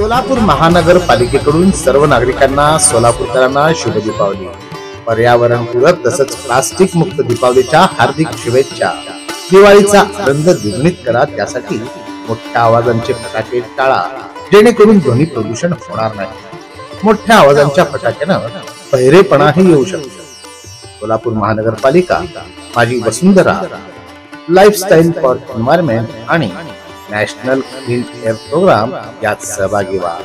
सोलापूर महानगरपालिकेकडून सर्व नागरिकांना सोलापूरकरांना शुभ दीपावली, पर्यावरणपूरक तसंच प्लास्टिक मुक्त दीपावलीच्या हार्दिक शुभेच्छा। दिवाळीचा आनंद द्विगुणित करा, त्यासाठी मोठ्या आवाजांचे फटाके टाळा, जेणेकरून ध्वनी प्रदूषण होणार नाही। मोठ्या आवाजांच्या फटाक्यानं बहिरेपणाही येऊ शकतो। सोलापूर महानगरपालिका, माझी वसुंधरा, लाईफस्टाईल फॉर एन्व्हायरमेंट आणि नॅशनल क्लीन एअर प्रोग्राम यात सहभागी व्हा।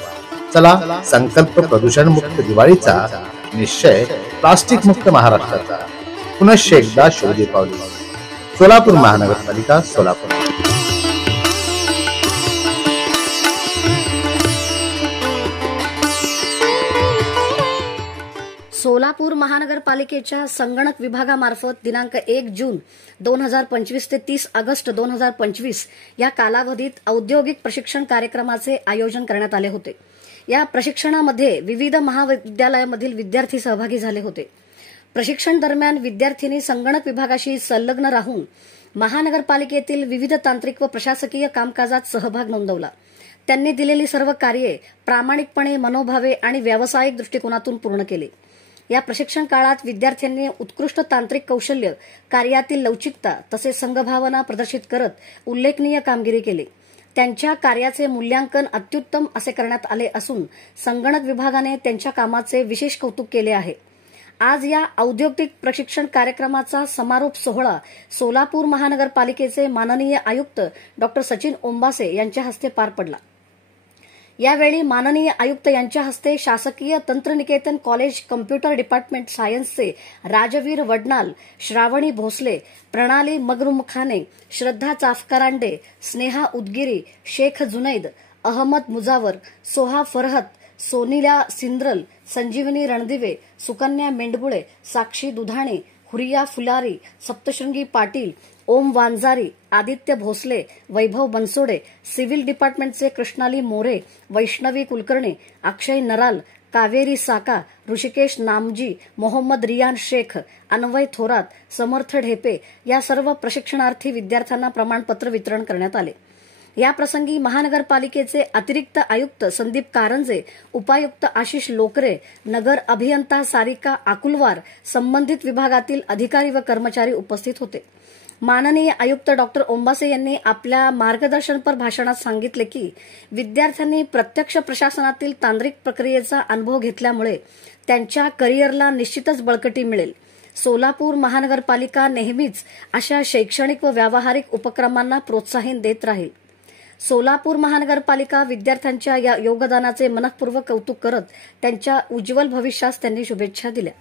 चला, संकल्प प्रदूषण मुक्त दिवाळीचा, निश्चय प्लास्टिक मुक्त महाराष्ट्राचा। पुनश्च एकदा शुभ दीपावली। सोलापूर महानगरपालिका, सोलापूर। सोलापूर महानगरपालिकेच्या संगणक विभागामार्फत दिनांक 1 जून 2025 ते 30 ऑगस्ट 2025 या कालावधीत औद्योगिक प्रशिक्षण कार्यक्रमाचे आयोजन करण्यात आले होते। या प्रशिक्षणामध्ये विविध महाविद्यालयामधील विद्यार्थी सहभागी झाले होते। प्रशिक्षण दरम्यान विद्यार्थ्यांनी संगणक विभागाशी संलग्न राहून महानगरपालिकेतील विविध तांत्रिक व प्रशासकीय कामकाजात सहभाग नोंदवला। त्यांनी दिलेली सर्व कार्ये प्रामाणिकपणे, मनोभावे आणि व्यावसायिक दृष्टिकोनातून पूर्ण केली। या प्रशिक्षण काळात विद्यार्थ्यांनी उत्कृष्ट तांत्रिक कौशल्य, कार्यातील लवचिकता तसेच संघभावना प्रदर्शित करत उल्लेखनीय कामगिरी केली। त्यांच्या कार्याचे मूल्यांकन अत्युत्तम असे करण्यात आले असून संगणक विभागाने त्यांच्या कामाचे विशेष कौतुक केले आहे। आज या औद्योगिक प्रशिक्षण कार्यक्रमाचा समारोप सोहळा सोलापूर महानगरपालिकेचे माननीय आयुक्त डॉ. सचिन ओंबासे यांच्या हस्ते पार पडला। यावेळी माननीय आयुक्त यांच्या हस्ते शासकीय तंत्रनिकेतन कॉलेज कम्प्युटर डिपार्टमेंट सायन्सचे राजवीर वडनाल, श्रावणी भोसले, प्रणाली मगरुमखाने, श्रद्धा चाफकरांडे, स्नेहा उदगिरी, शेख जुनैद, अहमद मुजावर, सोहा फरहत, सोनिला सिंद्रल, संजीवनी रणदिवे, सुकन्या मेंढबुळे, साक्षी दुधाणे, हुरिया फुलारी, सप्तशृंगी पाटील, ओम वांजारी, आदित्य भोसले, वैभव बनसोडे, सिव्हिल डिपार्टमेंटचे कृष्णाली मोरे, वैष्णवी कुलकर्णी, अक्षय नराल, कावेरी साका, ऋषिकेश नामजी, मोहम्मद रियान शेख, अन्वय थोरात, समर्थ ढेपे या सर्व प्रशिक्षणार्थी विद्यार्थ्यांना प्रमाणपत्र वितरण करण्यात आले। या प्रसंगी महानगरपालिकेचे अतिरिक्त आयुक्त संदीप कारंजे, उपायुक्त आशिष लोकरे, नगर अभियंता सारिका आकुलवार, संबंधित विभागातील अधिकारी व कर्मचारी उपस्थित होते। माननीय आयुक्त डॉ. ओंबासे यांनी आपल्या मार्गदर्शनपर भाषणात सांगितले की विद्यार्थ्यांनी प्रत्यक्ष प्रशासनातील तांत्रिक प्रक्रियेचा अनुभव घेतल्यामुळे त्यांच्या करिअरला निश्चितच बळकटी मिळेल। सोलापूर महानगरपालिका नेहमीच अशा शैक्षणिक व व्यावहारिक उपक्रमांना प्रोत्साहन देत राहील। सोलापूर महानगरपालिका विद्यार्थ्यांच्या या योगदानाचे मनःपूर्वक कौतुक करत त्यांच्या उज्ज्वल भविष्यास त्यांनी शुभेच्छा दिल्या।